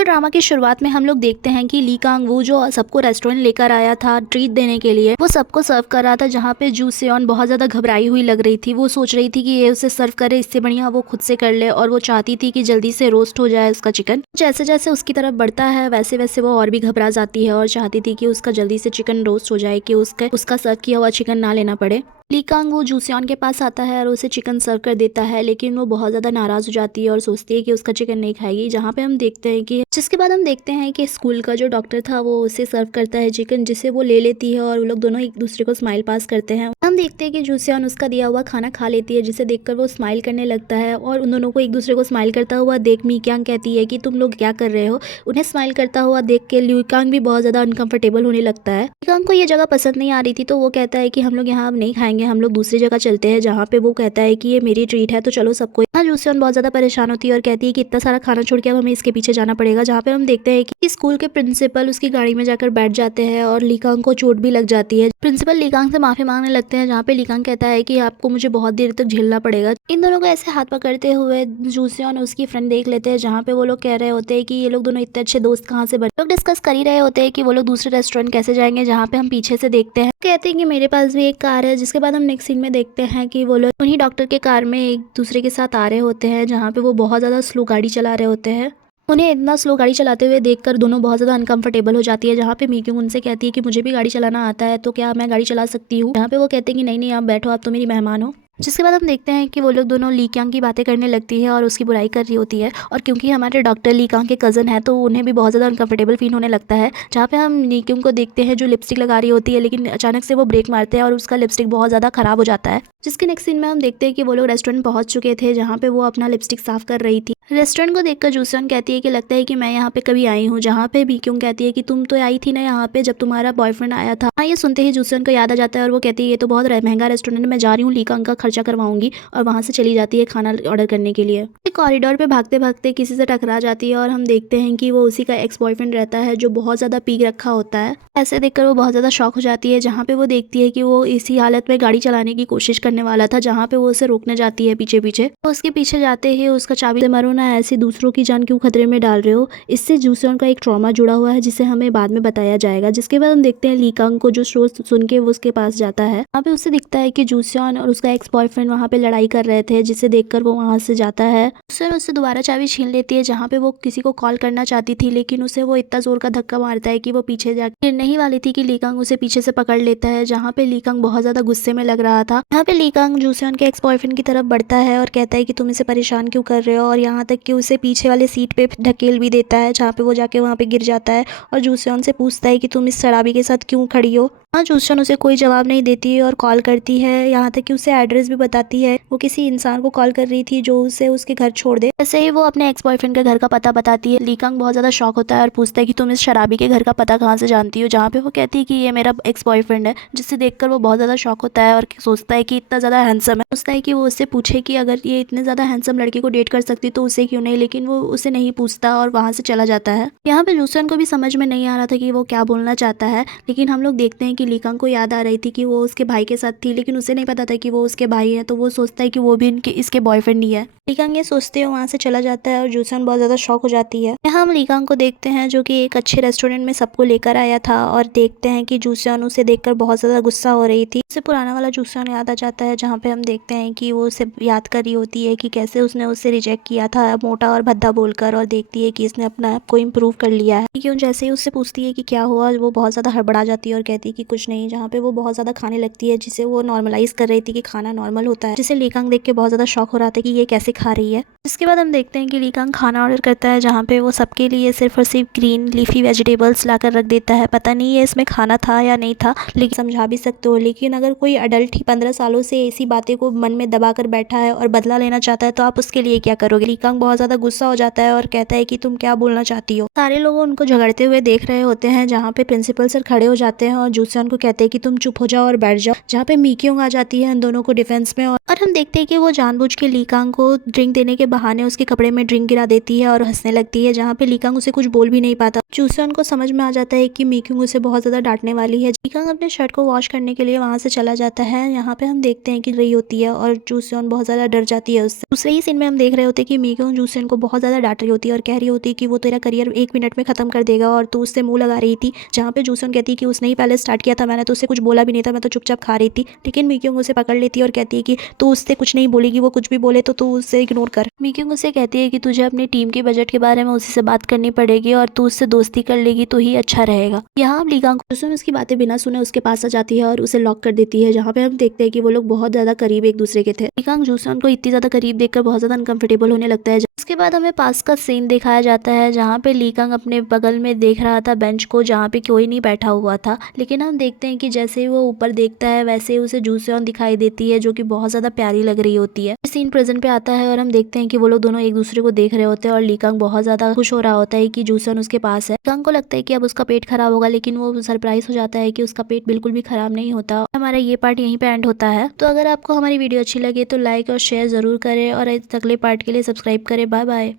तो ड्रामा की शुरुआत में हम लोग देखते हैं कि ली कांग वो जो सबको रेस्टोरेंट लेकर आया था ट्रीट देने के लिए, वो सबको सर्व कर रहा था, जहाँ पे जू सेओन बहुत ज़्यादा घबराई हुई लग रही थी। वो सोच रही थी कि ये उसे सर्व करे, इससे बढ़िया वो खुद से कर ले, और वो चाहती थी कि जल्दी से रोस्ट हो जाए उसका चिकन। जैसे जैसे उसकी तरफ बढ़ता है वैसे वैसे वो और भी घबरा जाती है और चाहती थी कि उसका जल्दी से चिकन रोस्ट हो जाए, कि उसका सर्व किया हुआ चिकन ना लेना पड़े। ली कांग वो जू सेओन के पास आता है और उसे चिकन सर्व कर देता है, लेकिन वो बहुत ज़्यादा नाराज़ हो जाती है और सोचती है कि उसका चिकन नहीं खाएगी। जहाँ पे हम देखते हैं कि जिसके बाद हम देखते हैं कि स्कूल का जो डॉक्टर था वो उसे सर्व करता है चिकन, जिसे वो ले लेती है और वो लोग दोनों एक दूसरे को स्माइल पास करते हैं। हम देखते हैं कि जू सेओन उसका दिया हुआ खाना खा लेती है, जिसे देखकर वो स्माइल करने लगता है, और उन दोनों को एक दूसरे को स्माइल करता हुआ देख मी क्यांग कहती है कि तुम लोग क्या कर रहे हो। उन्हें स्माइल करता हुआ देख के ली कांग भी बहुत ज़्यादा अनकंफर्टेबल होने लगता है। ली कांग को ये जगह पसंद नहीं आ रही थी, तो वो कहता है कि हम लोग यहाँ अब नहीं खाएंगे, हम लोग दूसरी जगह चलते हैं, जहाँ पे वो कहता है कि ये मेरी ट्रीट है तो चलो सबको। यहाँ जू सेओन बहुत ज्यादा परेशान होती है और कहती है कि इतना सारा खाना छोड़ के अब हमें इसके पीछे जाना पड़ेगा। जहाँ पे हम देखते हैं कि स्कूल के प्रिंसिपल उसकी गाड़ी में जाकर बैठ जाते हैं और ली कांग को चोट भी लग जाती है। प्रिंसिपल ली कांग से माफी मांगने लगते हैं, जहाँ पे ली कांग कहता है कि आपको मुझे बहुत देर तक झेलना पड़ेगा। इन दोनों को ऐसे हाथ पकड़ते हुए जू सेओन और उसकी फ्रेंड देख लेते हैं, जहाँ पे वो लोग कह रहे होते हैं कि ये लोग दोनों इतने अच्छे दोस्त कहाँ से बने। लोग डिस्कस कर ही रहे होते हैं कि वो लोग दूसरे रेस्टोरेंट कैसे जाएंगे, जहाँ पे हम पीछे से देखते हैं कहते हैं कि मेरे पास भी एक कार है। जिसके बाद हम नेक्स्ट सीन में देखते हैं कि वो लोग उन्हीं डॉक्टर के कार में एक दूसरे के साथ आ रहे होते हैं, जहाँ पे वो बहुत ज़्यादा स्लो गाड़ी चला रहे होते हैं। उन्हें इतना स्लो गाड़ी चलाते हुए देखकर दोनों बहुत ज़्यादा अनकंफर्टेबल हो जाती है, जहाँ पे मी क्योंग उनसे कहती है कि मुझे भी गाड़ी चलाना आता है, तो क्या मैं गाड़ी चला सकती हूँ। यहाँ पे वो कहते हैं कि नहीं नहीं आप बैठो, आप तो मेरी मेहमान हो। जिसके बाद हम देखते हैं कि वो लोग दोनों ली क्यांग की बातें करने लगती है और उसकी बुराई कर रही होती है, और क्योंकि हमारे डॉक्टर ली क्यांग के कज़न है तो उन्हें भी बहुत ज़्यादा अनकंफर्टेबल फील होने लगता है। जहाँ पे हम ली क्यांग को देखते हैं जो लिपस्टिक लगा रही होती है, लेकिन अचानक से वो ब्रेक मारते हैं और उसका लिपस्टिक बहुत ज़्यादा खराब हो जाता है। जिसके नेक्स्ट सीन में हम देखते हैं कि वो लोग रेस्टोरेंट पहुंच चुके थे, जहाँ पे वो अपना लिपस्टिक साफ कर रही थी। रेस्टोरेंट को देखकर जू सेओन कहती है कि लगता है कि मैं यहाँ पे कभी आई हूँ। जहाँ पे मी क्योंग कहती है कि तुम तो आई थी ना यहाँ पे जब तुम्हारा बॉयफ्रेंड आया था। हाँ, ये सुनते ही जू सेओन को याद आ जाता है और वो कहती है ये तो बहुत महंगा रेस्टोरेंट है, मैं जा रही हूँ ली कांग का खर्चा करवाऊंगी, और वहाँ से चली जाती है खाना ऑर्डर करने के लिए। कॉरिडोर पे भागते भागते किसी से टकरा जाती है और हम देखते हैं कि वो उसी का एक्स बॉयफ्रेंड रहता है, जो बहुत ज़्यादा पी रखा होता है। ऐसे देखकर वो बहुत ज़्यादा शॉक हो जाती है, जहाँ पे वो देखती है कि वो इसी हालत में गाड़ी चलाने की कोशिश करने वाला था, जहाँ पे वो उसे रोकने जाती है पीछे पीछे। तो उसके पीछे जाते ही उसका चाबी से मरो ना, ऐसे दूसरों की जान क्यों खतरे में डाल रहे हो। इससे जू सेओन का एक ट्रॉमा जुड़ा हुआ है, जिसे हमें बाद में बताया जाएगा। जिसके बाद हम देखते हैं ली कांग को, जो शो सुन के वो उसके पास जाता है। वहाँ पे उससे दिखता है कि जू सेओन और उसका एक्स बॉयफ्रेंड वहाँ पे लड़ाई कर रहे थे, जिसे देखकर वो वहाँ से जाता है। उससे उससे दोबारा चाबी छीन लेती है, जहाँ पे वो किसी को कॉल करना चाहती थी, लेकिन उसे वो इतना जोर का धक्का मारता है कि वो पीछे जाकर गिरने ही वाली थी कि ली कांग उसे पीछे से पकड़ लेता है। जहाँ पे ली कांग बहुत ज्यादा गुस्से में लग रहा था। यहाँ पे ली कांग जू सेओन के एक्स बॉयफ्रेंड की तरफ बढ़ता है और कहता है कि तुम इसे परेशान क्यों कर रहे हो, और यहाँ तक कि उसे पीछे वाले सीट पे ढकेल भी देता है, जहाँ पे वो जाके वहाँ पे गिर जाता है और जू सेओन से पूछता है कि तुम इस शराबी के साथ क्यों खड़ी हो। हाँ, जू सेओन उसे कोई जवाब नहीं देती है और कॉल करती है, यहाँ तक कि उसे एड्रेस भी बताती है। वो किसी इंसान को कॉल कर रही थी जो उसे उसके घर छोड़ दे। ऐसे ही वो अपने एक्स बॉयफ्रेंड के घर का पता बताती है। ली कांग बहुत ज्यादा शॉक होता है और पूछता है कि तुम इस शराबी के घर का पता कहाँ से जानती हो, जहाँ पे वो कहती है कि ये मेरा एक्स बॉयफ्रेंड है। जिससे देखकर वो बहुत ज्यादा शॉक होता है और सोचता है कि इतना ज्यादा हैंडसम है। सोचता है कि वो उससे पूछे कि अगर ये इतने ज्यादा हैंडसम लड़के को डेट कर सकती तो उसे क्यों नहीं, लेकिन वो उसे नहीं पूछता और वहां से चला जाता है। यहाँ पे जू सेओन को भी समझ में नहीं आ रहा था कि वो क्या बोलना चाहता है, लेकिन हम लोग देखते हैं कि ली कांग को याद आ रही थी कि वो उसके भाई के साथ थी, लेकिन उसे नहीं पता था कि वो उसके भाई है, तो वो सोचता है कि वो भी इसके बॉयफ्रेंड ही है। ली कांग ये सोचते हुए वहाँ से चला जाता है और जू सेओन बहुत ज्यादा शॉक हो जाती है। यहाँ हम ली कांग को देखते हैं जो कि एक अच्छे रेस्टोरेंट में सबको लेकर आया था, और देखते हैं कि जू सेओन उसे देखकर बहुत ज्यादा गुस्सा हो रही थी। उसे पुराना वाला जू सेओन याद आ जाता है, जहाँ पे हम देखते हैं कि वो उसे याद कर रही होती है कि कैसे उसने उसे रिजेक्ट किया था मोटा और भद्दा बोलकर, और देखती है कि इसने अपना आप को इम्प्रूव कर लिया है। क्यों जैसे ही उससे पूछती है कि क्या हुआ, वो बहुत ज्यादा हड़बड़ा जाती है और कहती है कि कुछ नहीं। जहाँ पे वो बहुत ज्यादा खाने लगती है, जिसे वो नॉर्मलाइज कर रही थी कि खाना नॉर्मल होता है, जिसे ली कांग देख के बहुत ज्यादा शॉक हो रहा था कि ये कैसे खा रही है। इसके बाद हम देखते हैं कि ली कांग खाना ऑर्डर करता है, जहाँ पे वो सबके लिए सिर्फ और सिर्फ ग्रीन लीफी वेजिटेबल्स लाकर रख देता है। पता नहीं है इसमें खाना था या नहीं था, लेकिन समझा भी सकते हो। लेकिन अगर कोई अडल्ट ही 15 सालों से ऐसी बातें को मन में दबा कर बैठा है और बदला लेना चाहता है, तो आप उसके लिए क्या करोगे। ली कांग बहुत ज्यादा गुस्सा हो जाता है और कहता है कि तुम क्या बोलना चाहती हो। सारे लोग उनको झगड़ते हुए देख रहे होते हैं, जहाँ पे प्रिंसिपल सर खड़े हो जाते हैं और जू सेओन को कहते हैं कि तुम चुप हो जाओ और बैठ जाओ। जहाँ पे मी क्योंग आ जाती है इन दोनों को डिफेंस में, और हम देखते हैं कि वो जानबूझ के ली कांग को ड्रिंक देने के बहाने उसके कपड़े में ड्रिंक गिरा देती है और हंसने लगती है। जहाँ पे ली कांग उसे कुछ बोल भी नहीं पाता। जूसेon को समझ में आ जाता है कि मीक्यूंग उसे बहुत ज़्यादा डांटने वाली है। लीकांग अपने शर्ट को वॉश करने के लिए वहाँ से चला जाता है। यहाँ पे हम देखते हैं कि रही होती है और जूसेon बहुत ज़्यादा डर जाती है उससे। दूसरे ही सीन में हम देख रहे होते हैं कि मीक्यूंग जूसेon को बहुत ज़्यादा डांट रही होती है और कह रही होती है कि वो तेरा करियर 1 मिनट में खत्म कर देगा और तू उससे मुंह लगा रही थी। जहाँ पे जूसेon कहती है कि उसने ही पहले स्टार्ट किया था, मैंने तो उससे कुछ बोला भी नहीं था, मैं तो चुपचाप खा रही थी। लेकिन मीक्यूंग उसे पकड़ लेती है और कहती है कि तू उससे कुछ नहीं बोलेगी, वो कुछ भी बोले तो तू उससे इग्नोर कर। मीक्यूंग उसे कहती है कि तुझे अपनी टीम के बजट के बारे में उसी से बात करनी पड़ेगी और तू उससे दोस्ती कर लेगी तो ही अच्छा रहेगा। यहाँ लीकांग जूसेon उसकी बातें बिना सुने उसके पास आ जाती है और उसे लॉक कर देती है। जहाँ पे हम देखते हैं कि वो लोग बहुत ज्यादा करीब एक दूसरे के थे। लीकांग जूसेon को इतनी ज्यादा करीब देखकर बहुत ज्यादा अनकंफर्टेबल होने लगता है। उसके बाद हमें पास का सीन दिखाया जाता है जहाँ पे लीकांग अपने बगल में देख रहा था बेंच को जहाँ पे कोई नहीं बैठा हुआ था। लेकिन हम देखते हैं कि जैसे ही वो ऊपर देखता है वैसे ही उसे जूसेon दिखाई देती है जो कि बहुत ज्यादा प्यारी लग रही होती है। सीन प्रेजेंट पे आता है और हम देखते हैं कि वो लोग दोनों एक दूसरे को देख रहे होते हैं और लीकांग बहुत ज्यादा खुश हो रहा होता है कि जूसेon उसके पास है। लीकांग को लगता है कि अब उसका पेट खराब होगा, लेकिन वो सरप्राइज हो जाता है कि उसका पेट बिल्कुल भी खराब नहीं होता। हमारा ये पार्ट यहीं पे एंड होता है। तो अगर आपको हमारी वीडियो अच्छी लगे तो लाइक और शेयर जरूर करें और इस अगले पार्ट के लिए सब्सक्राइब करें। Bye bye.